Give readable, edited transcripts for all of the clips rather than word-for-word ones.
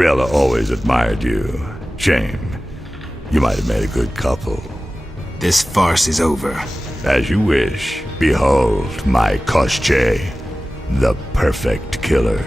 Rilla always admired you. Shame. You might have made a good couple. This farce is over. As you wish. Behold my Koschei, the perfect killer.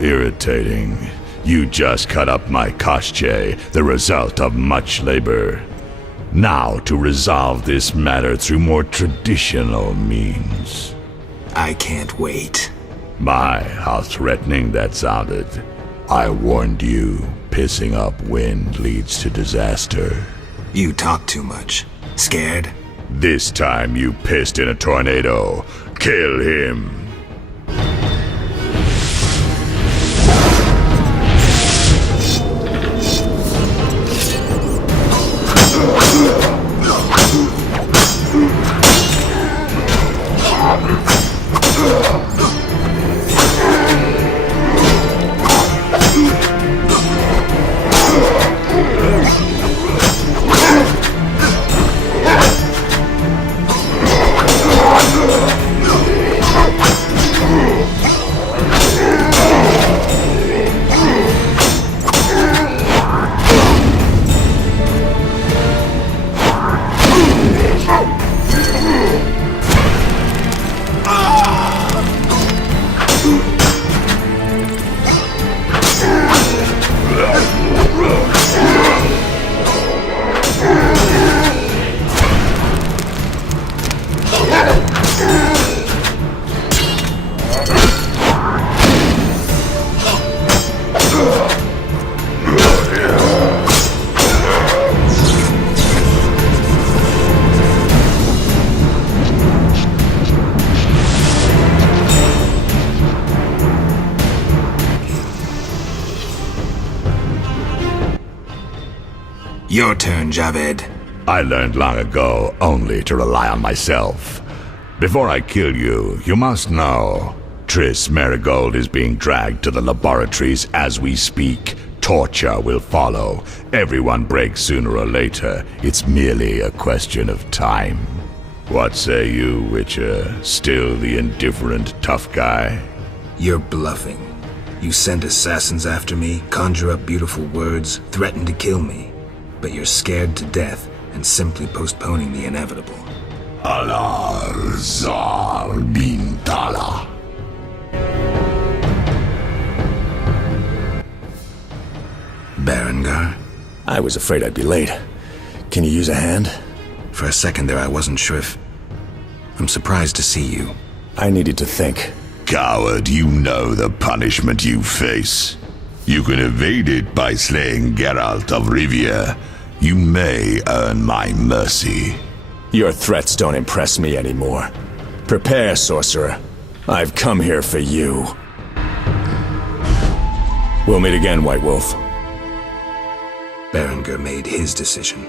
irritating. You just cut up my koshche, the result of much labor. Now to resolve this matter through more traditional means. I can't wait. My, how threatening that sounded. I warned you, pissing up wind leads to disaster. You talk too much. Scared? This time you pissed in a tornado. Kill him. Your turn, Javed. I learned long ago only to rely on myself. Before I kill you, you must know. Triss Marigold is being dragged to the laboratories as we speak. Torture will follow. Everyone breaks sooner or later. It's merely a question of time. What say you, Witcher? Still the indifferent tough guy? You're bluffing. You send assassins after me, conjure up beautiful words, threaten to kill me. But you're scared to death and simply postponing the inevitable. Alar Zar Bintala. Berengar? I was afraid I'd be late. Can you use a hand? For a second there I wasn't sure if... I'm surprised to see you. I needed to think. Coward, you know the punishment you face. You can evade it by slaying Geralt of Rivia. You may earn my mercy. Your threats don't impress me anymore. Prepare, sorcerer. I've come here for you. We'll meet again, White Wolf. Berengar made his decision.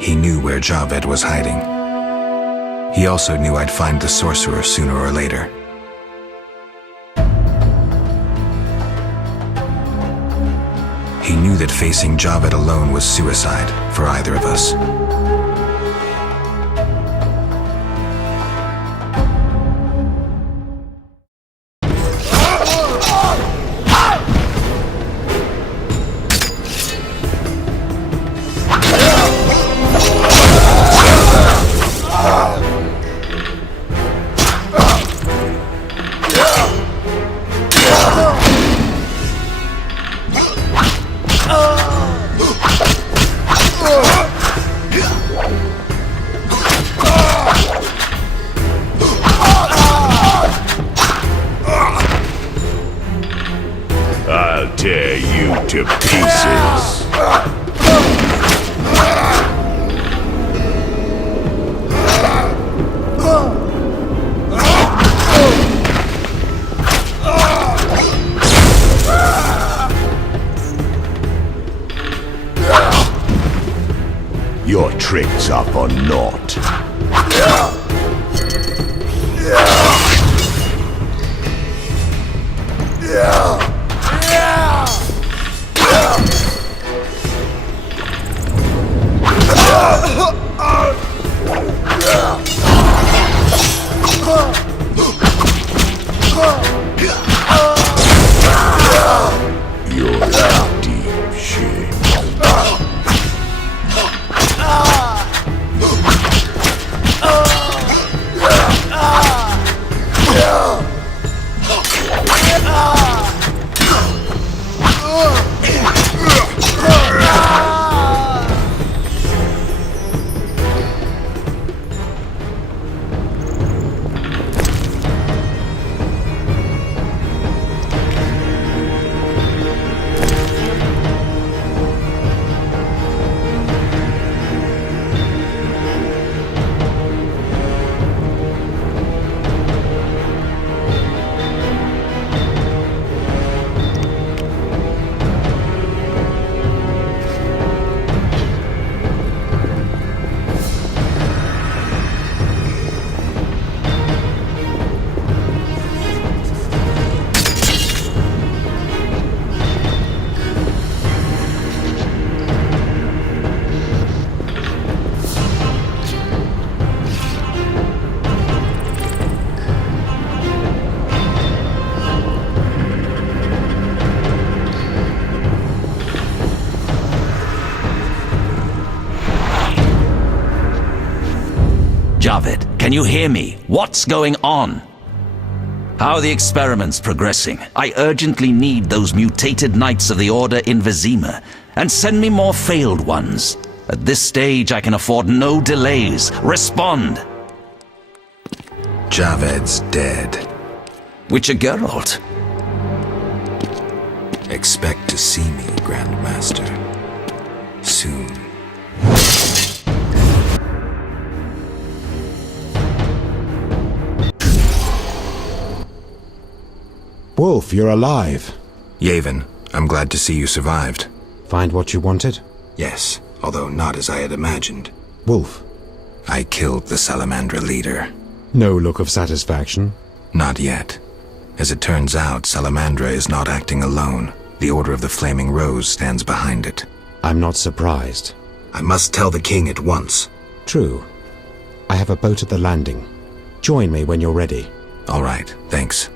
He knew where Javed was hiding. He also knew I'd find the sorcerer sooner or later. He knew that facing Javed alone was suicide for either of us. I'll tear you to pieces. Your tricks are for naught. You're in deep shame. Can you hear me? What's going on? How are the experiments progressing? I urgently need those mutated Knights of the Order in Vizima, and send me more failed ones. At this stage, I can afford no delays. Respond! Javed's dead. Witcher Geralt? Expect to see me, Grandmaster. Soon. Wolf, you're alive. Yavin, I'm glad to see you survived. Find what you wanted? Yes, although not as I had imagined. Wolf. I killed the Salamandra leader. No look of satisfaction? Not yet. As it turns out, Salamandra is not acting alone. The Order of the Flaming Rose stands behind it. I'm not surprised. I must tell the king at once. True. I have a boat at the landing. Join me when you're ready. All right, thanks.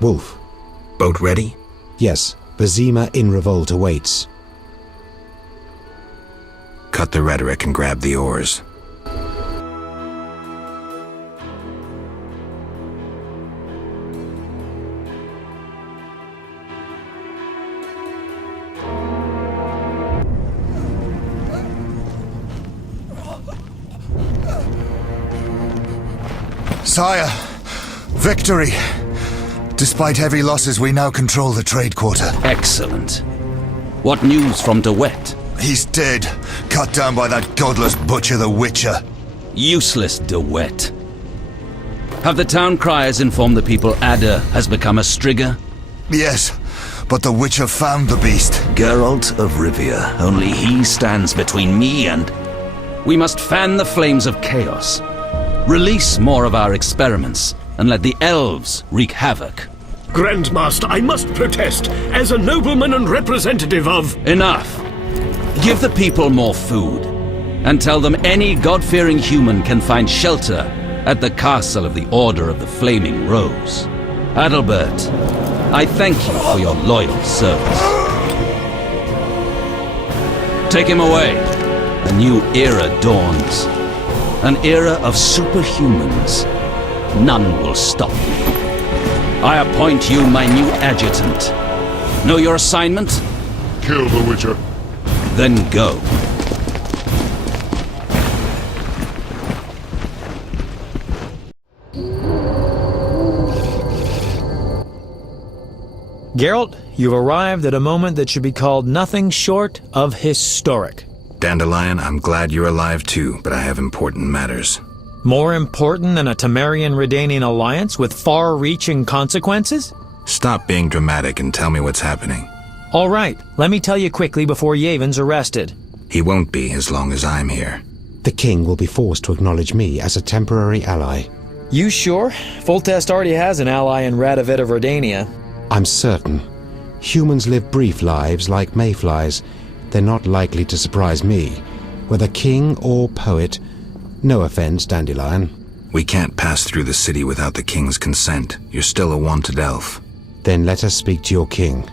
Wolf. Boat ready? Yes, Vizima in revolt awaits. Cut the rhetoric and grab the oars. Sire, victory! Despite heavy losses, we now control the trade quarter. Excellent. What news from De Wet? He's dead, cut down by that godless butcher, the Witcher. Useless De Wet. Have the town criers informed the people Ada has become a Strigger? Yes, but the Witcher found the beast. Geralt of Rivia. Only he stands between me and... We must fan the flames of chaos. Release more of our experiments, and let the elves wreak havoc. Grandmaster, I must protest, as a nobleman and representative of... Enough. Give the people more food, and tell them any God-fearing human can find shelter at the castle of the Order of the Flaming Rose. Adalbert, I thank you for your loyal service. Take him away. A new era dawns. An era of superhumans. None will stop me. I appoint you my new adjutant. Know your assignment? Kill the Witcher. Then go. Geralt, you've arrived at a moment that should be called nothing short of historic. Dandelion, I'm glad you're alive too, but I have important matters. More important than a Temerian-Redanian alliance with far-reaching consequences? Stop being dramatic and tell me what's happening. All right, let me tell you quickly before Yevon's arrested. He won't be as long as I'm here. The king will be forced to acknowledge me as a temporary ally. You sure? Foltest already has an ally in Radovid of Redania. I'm certain. Humans live brief lives like mayflies. They're not likely to surprise me. Whether king or poet, no offense, Dandelion. We can't pass through the city without the king's consent. You're still a wanted elf. Then let us speak to your king.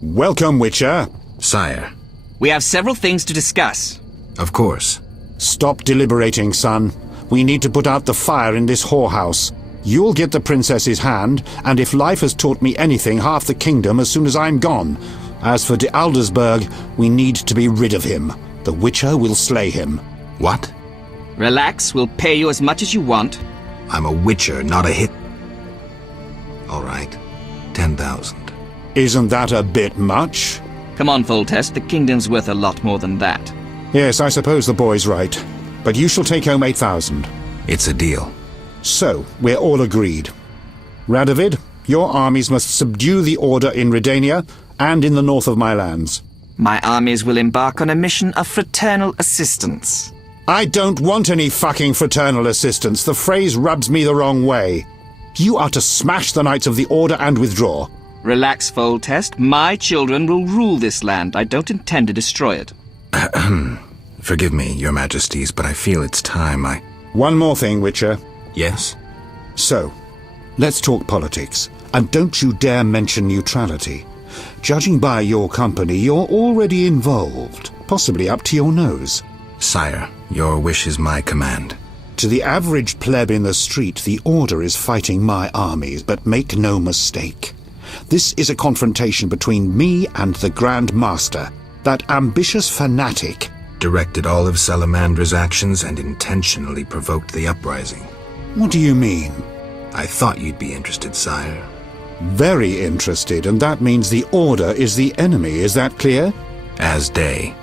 Welcome, Witcher. Sire. We have several things to discuss. Of course. Stop deliberating, son. We need to put out the fire in this whorehouse. You'll get the princess's hand, and if life has taught me anything, half the kingdom as soon as I'm gone. As for de Aldersberg, we need to be rid of him. The Witcher will slay him. What? Relax, we'll pay you as much as you want. I'm a Witcher, not a hit. All right. 10,000. Isn't that a bit much? Come on, Foltest, the kingdom's worth a lot more than that. Yes, I suppose the boy's right. But you shall take home 8,000. It's a deal. So, we're all agreed. Radovid, your armies must subdue the Order in Redania and in the north of my lands. My armies will embark on a mission of fraternal assistance. I don't want any fucking fraternal assistance. The phrase rubs me the wrong way. You are to smash the Knights of the Order and withdraw. Relax, Foltest. My children will rule this land. I don't intend to destroy it. Forgive me, your majesties, but I feel it's time I... One more thing, Witcher. Yes? So, let's talk politics. And don't you dare mention neutrality. Judging by your company, you're already involved, possibly up to your nose. Sire, your wish is my command. To the average pleb in the street, the Order is fighting my armies, but make no mistake. This is a confrontation between me and the Grand Master, that ambitious fanatic. Directed all of Salamandra's actions and intentionally provoked the uprising. What do you mean? I thought you'd be interested, sire. Very interested, and that means the Order is the enemy, is that clear? As day.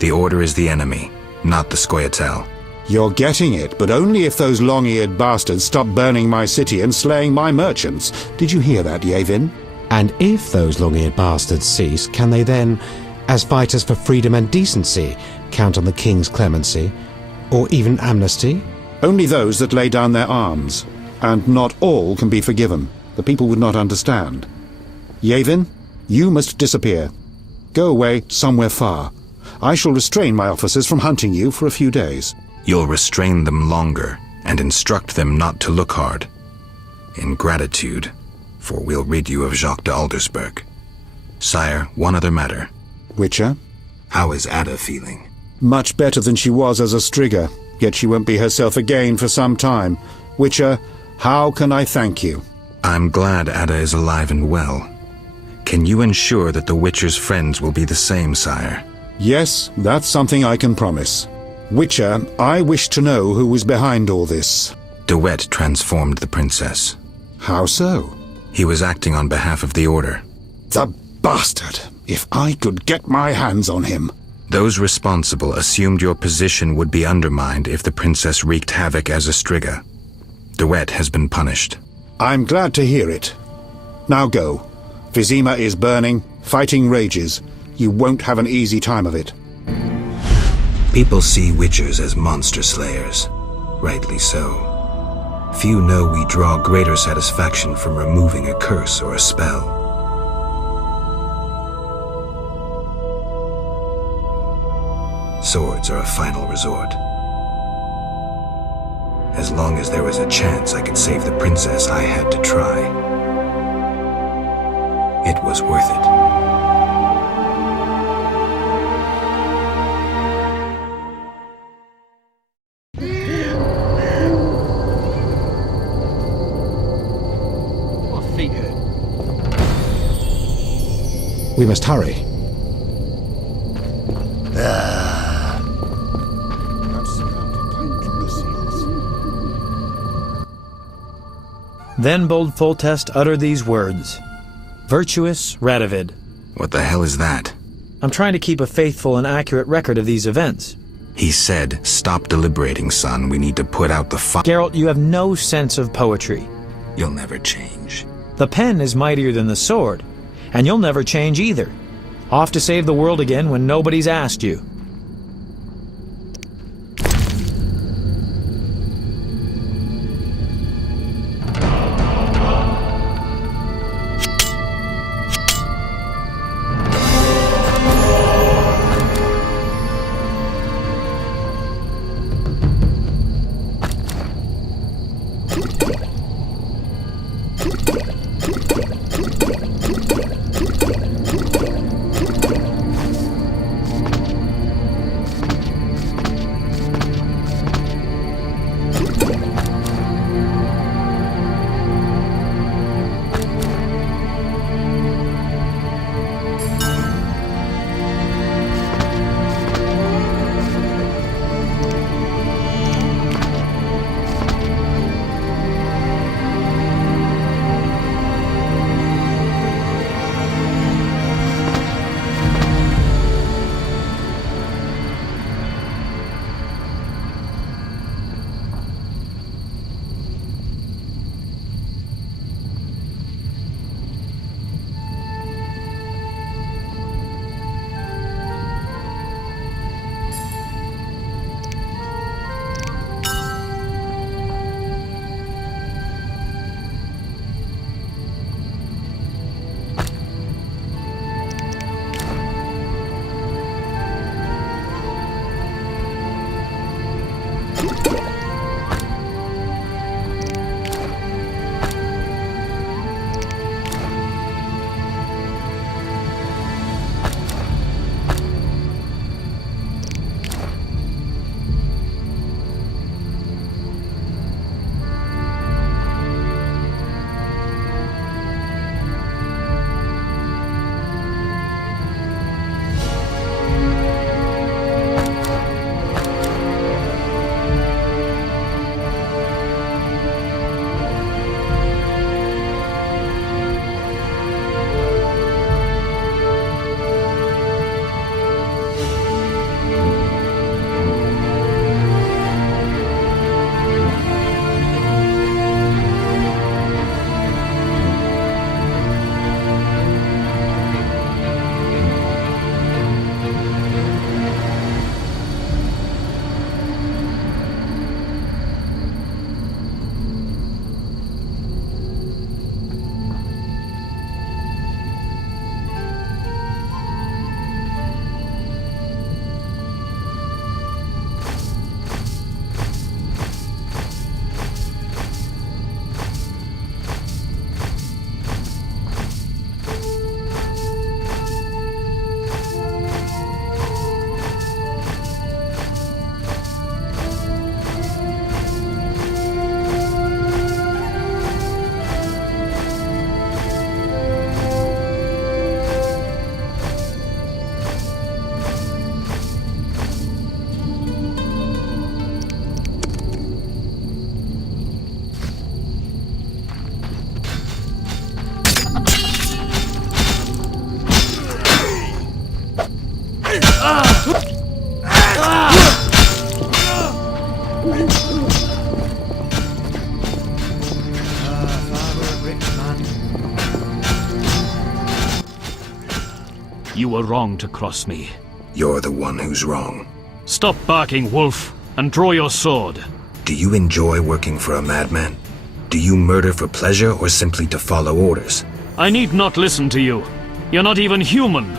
The Order is the enemy, not the Scoia'tael. You're getting it, but only if those long-eared bastards stop burning my city and slaying my merchants. Did you hear that, Yavin? And if those long-eared bastards cease, can they then, as fighters for freedom and decency, count on the king's clemency, or even amnesty? Only those that lay down their arms, and not all can be forgiven. The people would not understand. Yavin, you must disappear. Go away somewhere far. I shall restrain my officers from hunting you for a few days. You'll restrain them longer, and instruct them not to look hard. In gratitude, for we'll rid you of Jacques de Aldersberg. Sire, one other matter. Witcher? How is Ada feeling? Much better than she was as a Striga, yet she won't be herself again for some time. Witcher, how can I thank you? I'm glad Ada is alive and well. Can you ensure that the Witcher's friends will be the same, sire? Yes, that's something I can promise. Witcher, I wish to know who was behind all this. De Wet transformed the princess. How so? He was acting on behalf of the Order. The bastard! If I could get my hands on him. Those responsible assumed your position would be undermined if the princess wreaked havoc as a Striga. De Wet has been punished. I'm glad to hear it. Now go. Vizima is burning, fighting rages. You won't have an easy time of it. People see Witchers as monster slayers. Rightly so. Few know we draw greater satisfaction from removing a curse or a spell. Swords are a final resort. As long as there was a chance I could save the princess, I had to try. It was worth it. We must hurry. Then bold Foltest uttered these words. Virtuous Radovid. What the hell is that? I'm trying to keep a faithful and accurate record of these events. He said, stop deliberating, son. We need to put out the fire. Geralt, you have no sense of poetry. You'll never change. The pen is mightier than the sword, and you'll never change either. Off to save the world again when nobody's asked you. You were wrong to cross me. You're the one who's wrong. Stop barking, wolf, and draw your sword. Do you enjoy working for a madman? Do you murder for pleasure or simply to follow orders? I need not listen to you. You're not even human.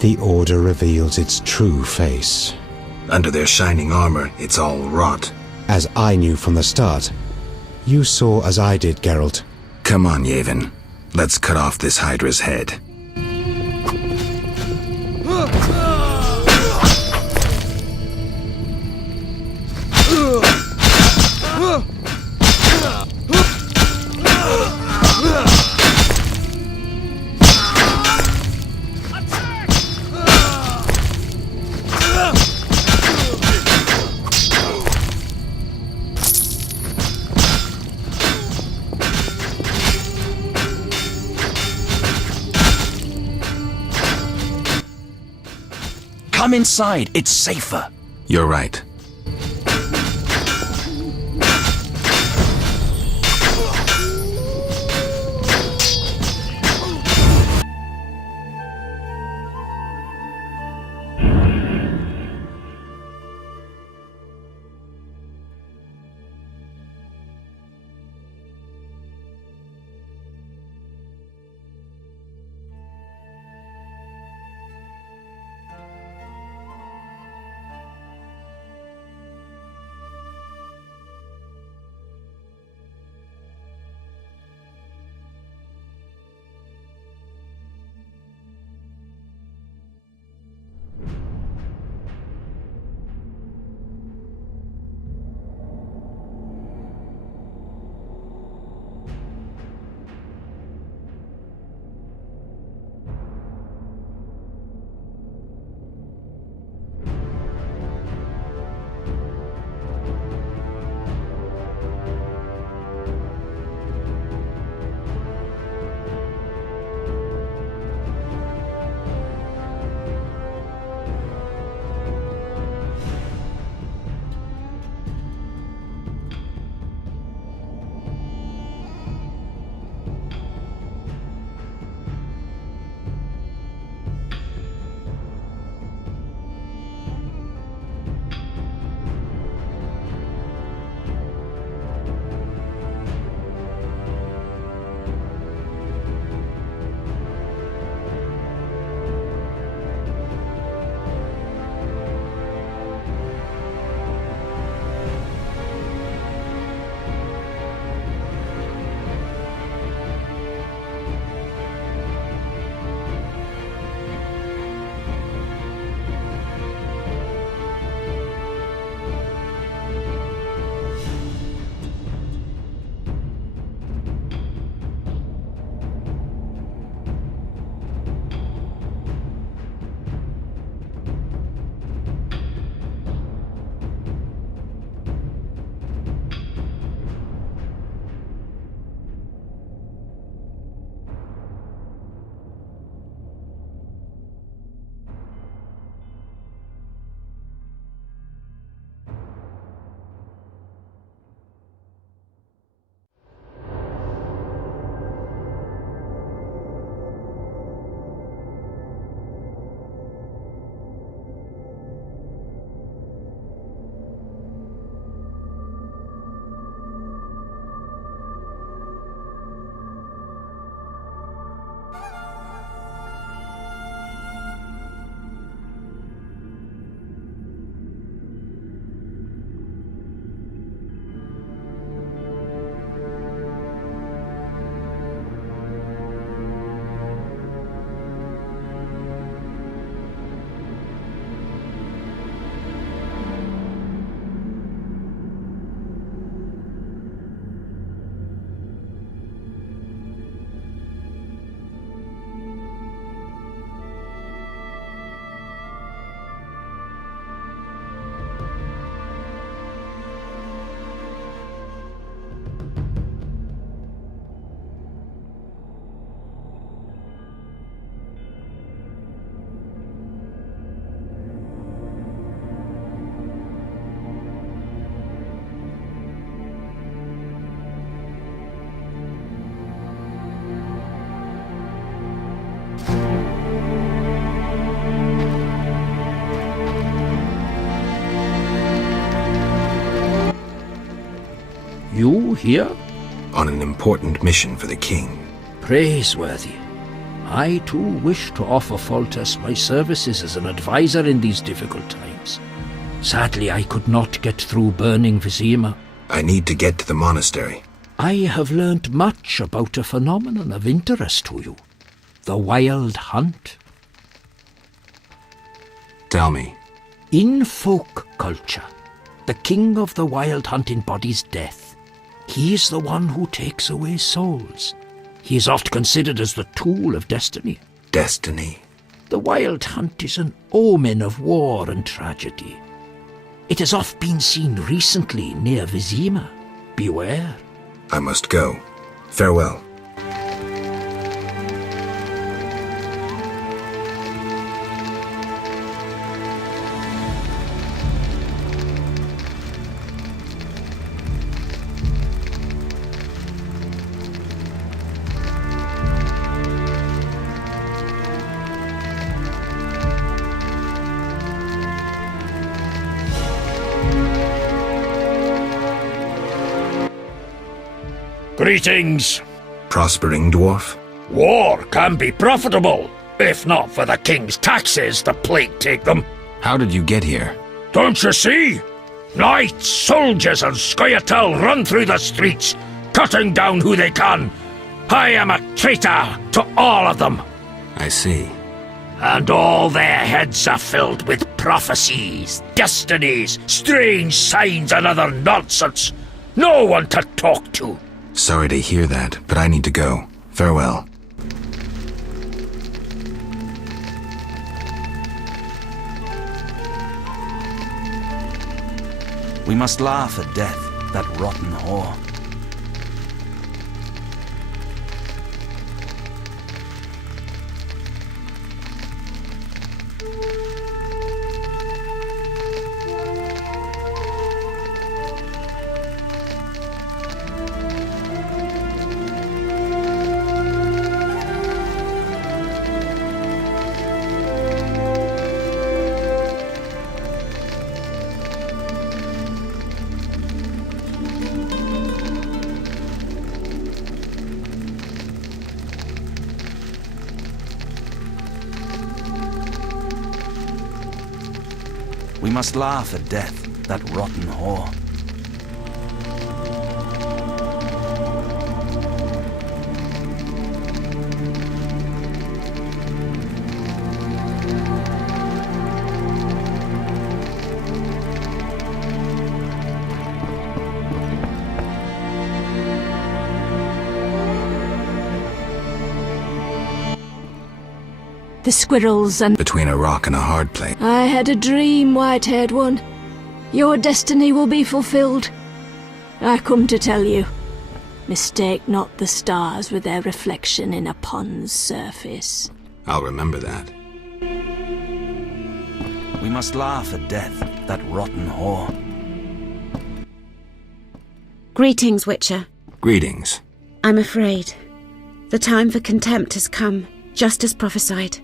The Order reveals its true face. Under their shining armor, it's all rot. As I knew from the start, you saw as I did, Geralt. Come on, Yavin. Let's cut off this Hydra's head. Come inside, it's safer. You're right. You here? On an important mission for the king. Praiseworthy. I too wish to offer Foltest my services as an advisor in these difficult times. Sadly, I could not get through burning Vizima. I need to get to the monastery. I have learnt much about a phenomenon of interest to you. The Wild Hunt. Tell me. In folk culture, the king of the Wild Hunt embodies death. He is the one who takes away souls. He is oft considered as the tool of destiny. Destiny? The Wild Hunt is an omen of war and tragedy. It has oft been seen recently near Vizima. Beware. I must go. Farewell. Greetings. Prospering dwarf? War can be profitable. If not for the king's taxes, the plague take them. How did you get here? Don't you see? Knights, soldiers, and Scoia'tael run through the streets, cutting down who they can. I am a traitor to all of them. I see. And all their heads are filled with prophecies, destinies, strange signs, and other nonsense. No one to talk to. Sorry to hear that, but I need to go. Farewell. We must laugh at death, that rotten whore. We must laugh at death, that rotten whore. The squirrels and... Between a rock and a hard place. I had a dream, white-haired one. Your destiny will be fulfilled. I come to tell you. Mistake not the stars with their reflection in a pond's surface. I'll remember that. We must laugh at death, that rotten whore. Greetings, Witcher. Greetings. I'm afraid. The time for contempt has come, just as prophesied.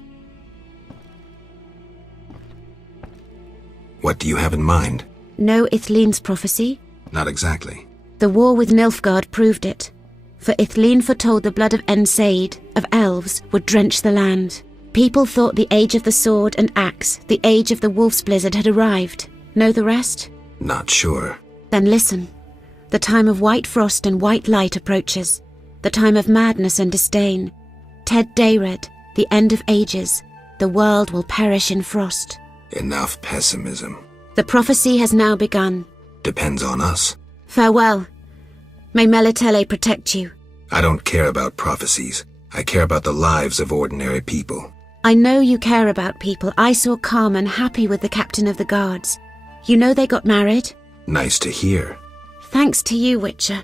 What do you have in mind? Know Ithlinne's prophecy? Not exactly. The war with Nilfgaard proved it. For Ithlinne foretold the blood of Ensaid, of elves, would drench the land. People thought the age of the sword and axe, the age of the wolf's blizzard had arrived. Know the rest? Not sure. Then listen. The time of white frost and white light approaches. The time of madness and disdain. Ted Dayred, the end of ages. The world will perish in frost. Enough pessimism. The prophecy has now begun. Depends on us. Farewell. May Melitele protect you. I don't care about prophecies. I care about the lives of ordinary people. I know you care about people. I saw Carmen happy with the captain of the guards. You know they got married? Nice to hear. Thanks to you, Witcher.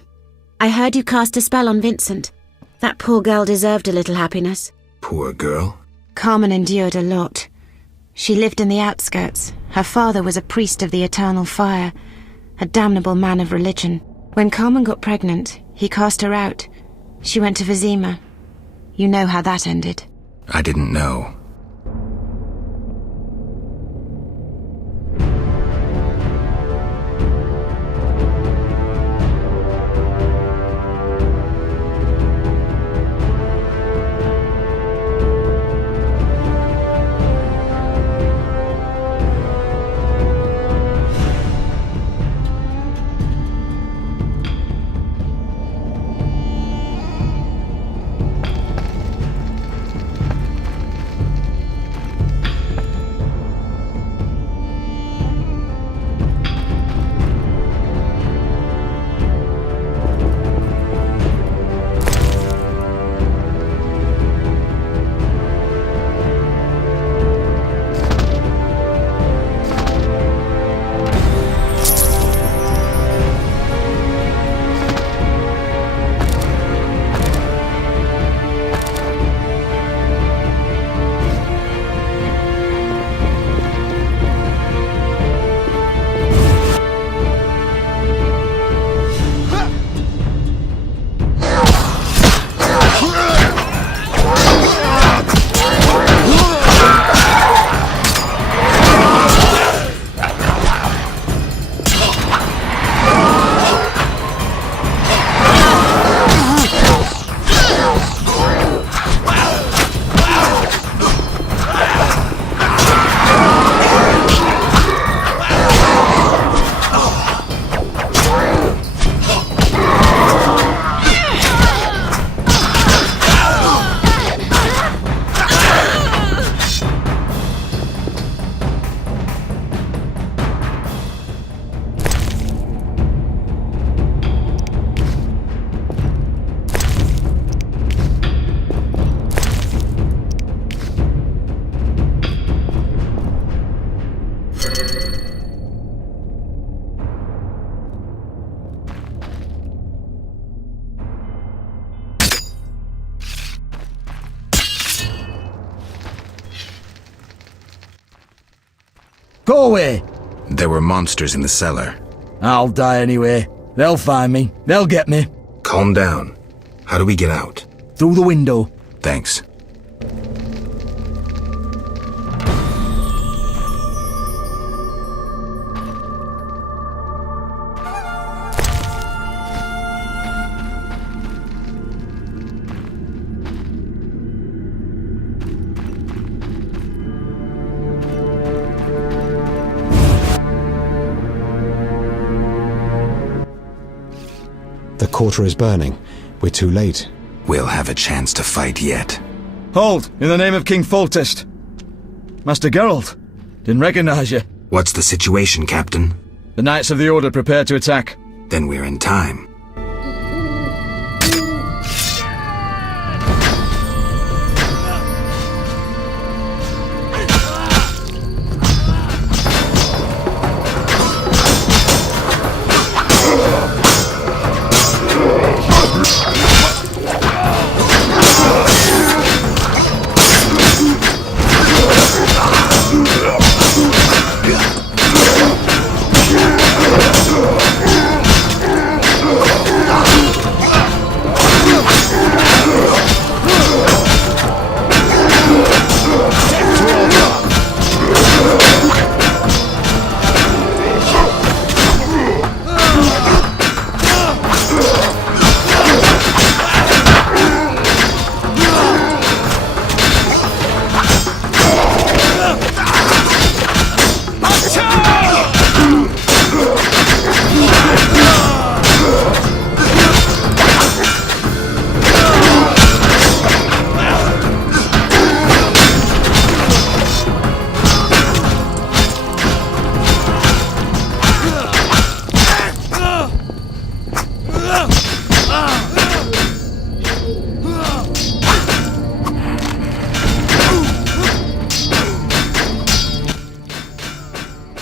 I heard you cast a spell on Vincent. That poor girl deserved a little happiness. Poor girl? Carmen endured a lot. She lived in the outskirts. Her father was a priest of the eternal fire, a damnable man of religion. When Carmen got pregnant, he cast her out. She went to Vizima. You know how that ended. I didn't know. Go away! There were monsters in the cellar. I'll die anyway. They'll find me. They'll get me. Calm down. How do we get out? Through the window. Thanks. The quarter is burning. We're too late. We'll have a chance to fight yet. Hold, in the name of King Foltest. Master Geralt, didn't recognize you. What's the situation, Captain? The Knights of the Order prepare to attack. Then we're in time.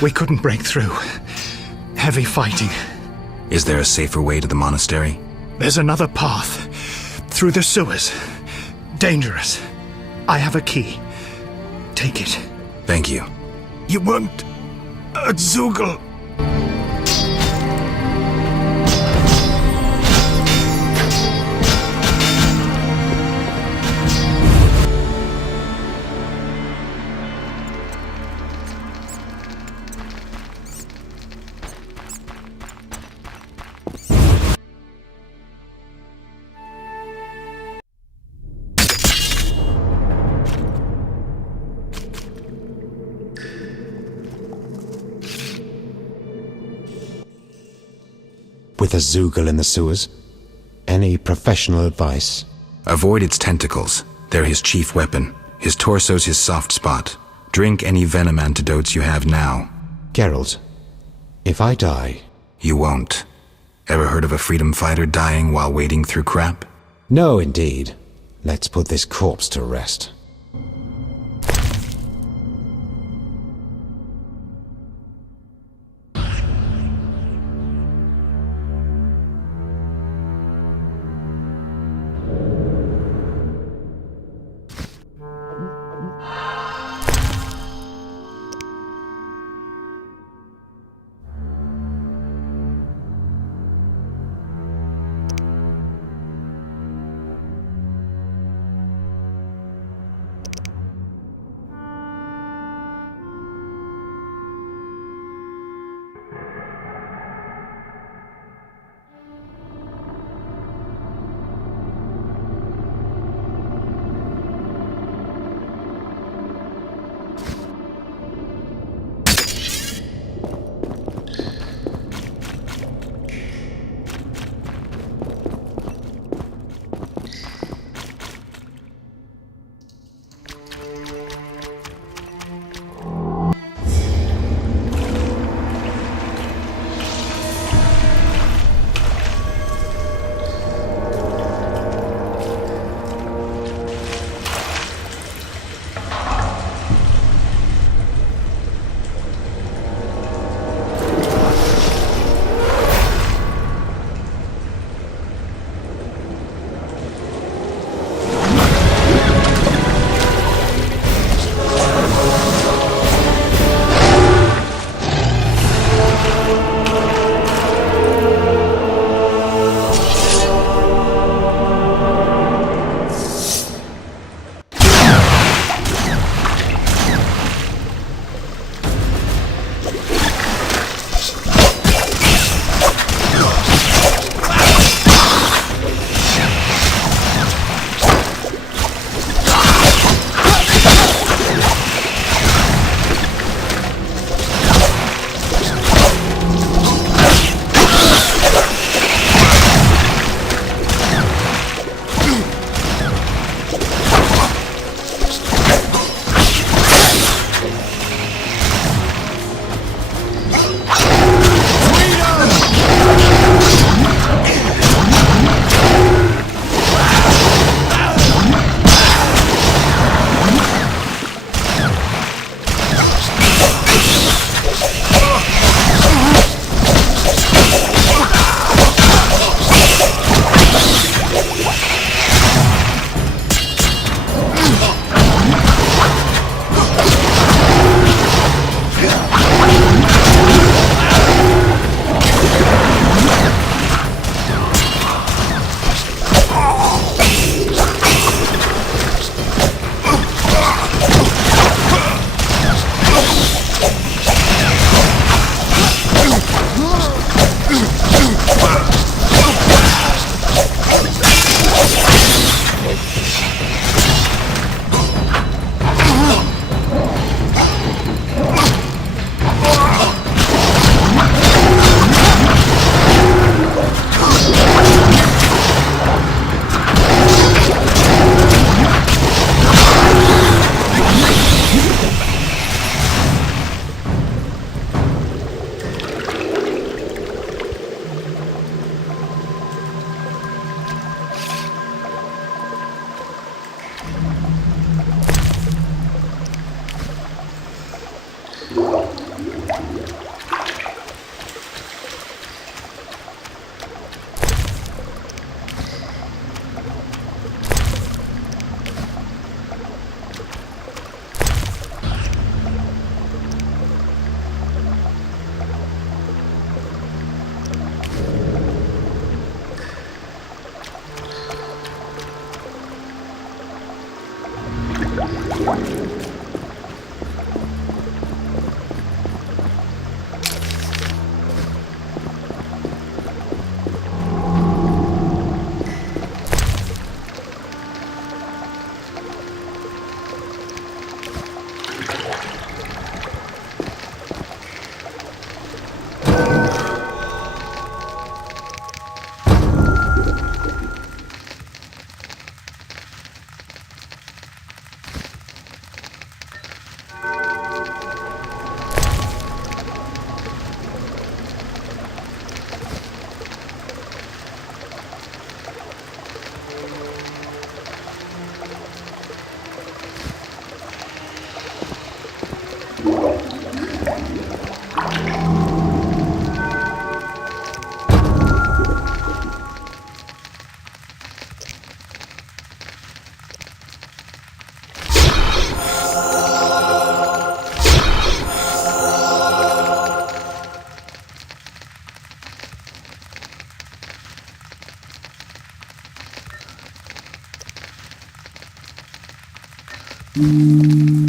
We couldn't break through. Heavy fighting. Is there a safer way to the monastery? There's another path. Through the sewers. Dangerous. I have a key. Take it. Thank you. You want a Zugel? With a Zugel in the sewers? Any professional advice? Avoid its tentacles. They're his chief weapon. His torso's his soft spot. Drink any venom antidotes you have now. Geralt, if I die... You won't. Ever heard of a freedom fighter dying while wading through crap? No, indeed. Let's put this corpse to rest. Mm-hmm.